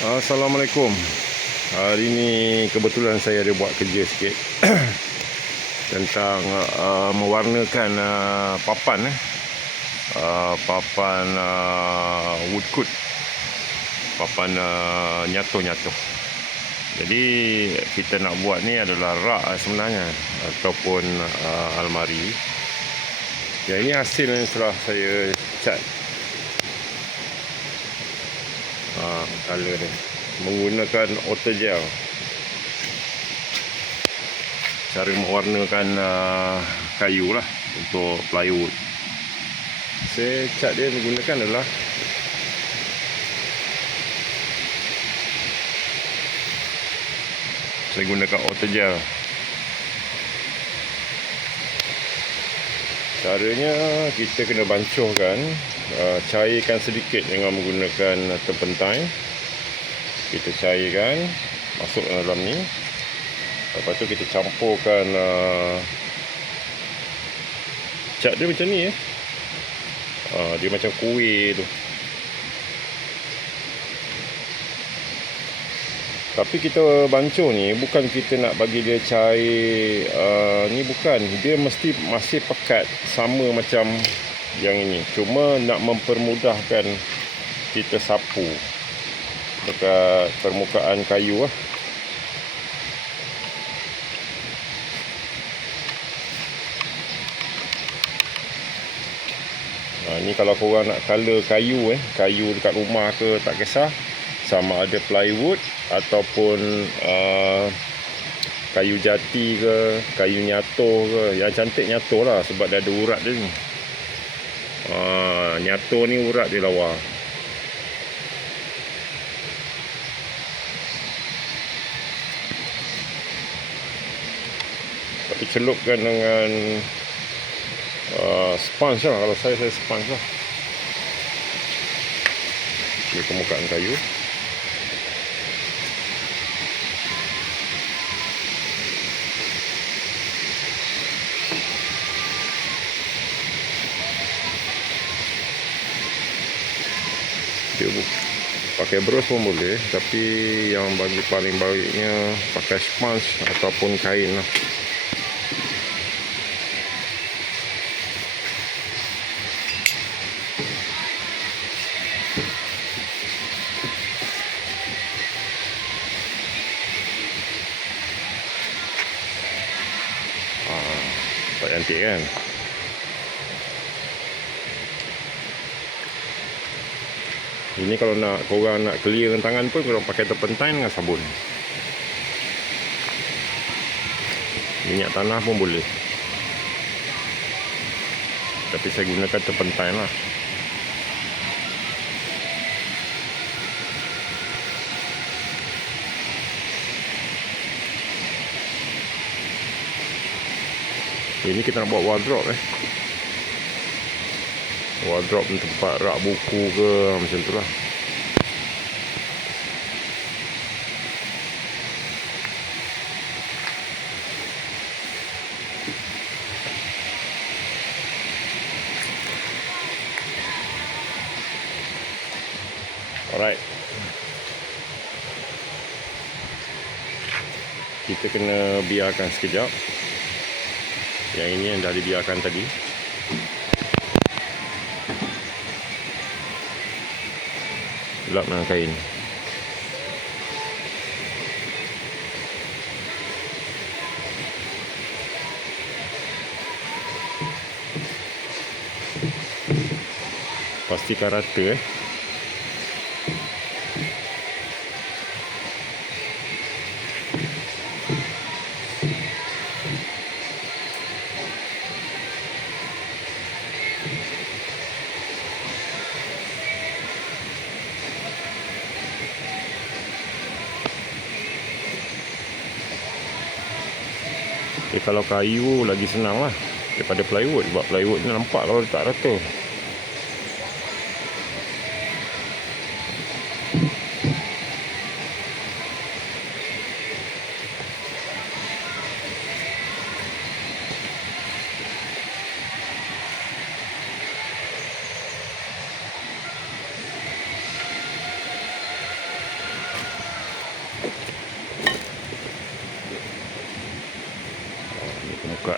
Assalamualaikum. Hari ini kebetulan saya ada buat kerja sikit tentang mewarnakan papan papan woodcut, papan nyatoh-nyatoh. Jadi kita nak buat ni adalah rak sebenarnya, ataupun almari. Yang ini hasil yang setelah saya cat color ni menggunakan auto gel. Cara mewarnakan kayu lah untuk plywood. Saya cat dia menggunakan adalah saya gunakan auto gel. Caranya kita kena bancuhkan, cairkan sedikit dengan menggunakan turpentine. Kita cairkan, masuk dalam ni. Lepas tu kita campurkan cat dia macam ni ya. Dia macam kuih tu. Tapi kita bancuh ni bukan kita nak bagi dia cair ni, bukan. Dia mesti masih pekat sama macam yang ini. Cuma nak mempermudahkan kita sapu dekat permukaan kayu lah. Ni kalau korang nak color kayu kayu dekat rumah ke, tak kisah sama ada plywood ataupun kayu jati ke, kayu nyatoh ke. Yang cantik nyatoh lah, sebab dia ada urat dia ni. Nyatoh ni urat dia lawa. Tapi celupkan dengan sponge lah. Kalau saya sponge lah. Di permukaan kayu. Dia pakai brush pun boleh, tapi yang bagi paling baiknya pakai sponge ataupun kain lah. Tak cantik kan? Ini kalau nak korang nak clear dengan tangan pun, korang pakai turpentine dengan sabun. Minyak tanah pun boleh, tapi saya gunakan turpentine lah. Ini kita nak buat wardrobe wardrobe tempat rak buku ke, macam tu lah. Alright, kita kena biarkan sekejap. Yang ini yang dah dibiarkan tadi. Lap dengan kain. Pastikan rata Kalau kayu lagi senang lah daripada plywood, sebab plywood ni nampak kalau dia tak rata.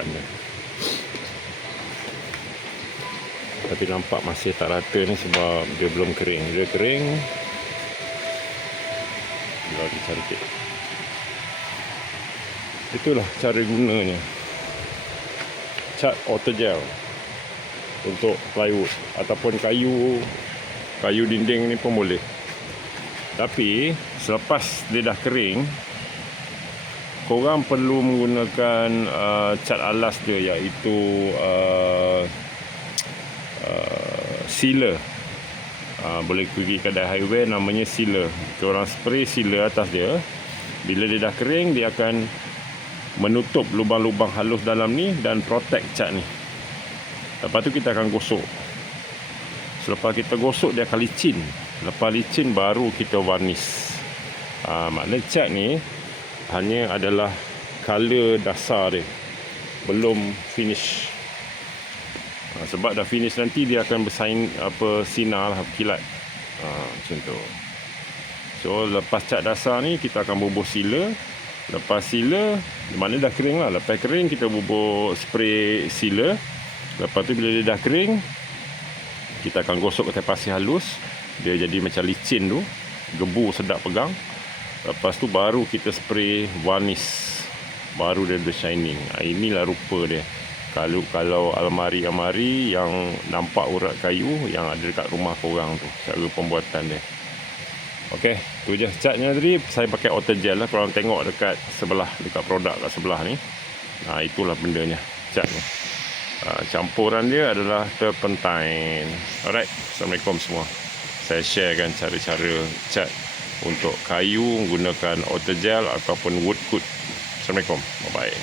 permukaan dia. Tapi nampak masih tak rata ni sebab dia belum kering. Dia kering, lagi cantik. Itulah cara gunanya cat autogel untuk plywood ataupun kayu dinding ni pun boleh. Tapi selepas dia dah kering, korang perlu menggunakan cat alas dia, iaitu sealer. Boleh pergi kedai hardware, namanya sealer. Korang spray sealer atas dia. Bila dia dah kering, dia akan menutup lubang-lubang halus dalam ni dan protect cat ni. Lepas tu kita akan gosok. Selepas kita gosok, dia akan licin. Lepas licin baru kita varnish. Maknanya cat ni hanya adalah color dasar dia, belum finish. Sebab dah finish nanti dia akan sinar lah, kilat. Macam tu. So lepas cat dasar ni kita akan bubuh sealer. Lepas sealer, mana dah kering lah. Lepas kering kita bubuh spray sealer. Lepas tu bila dia dah kering, kita akan gosok pakai pasir halus. Dia jadi macam licin tu, gebu sedap pegang. Lepas tu baru kita spray varnish, baru dia ada shining. Inilah rupa dia. Kalau almari yang nampak urat kayu yang ada dekat rumah korang tu, cara pembuatan dia. Okey, tu je catnya tadi. Saya pakai autogel lah. Korang tengok dekat sebelah, dekat produk kat sebelah ni. Itulah bendanya, catnya. Campuran dia adalah turpentine. Alright, Assalamualaikum semua. Saya sharekan cara-cara cat untuk kayu menggunakan autogel ataupun wood coat. Assalamualaikum, bye bye.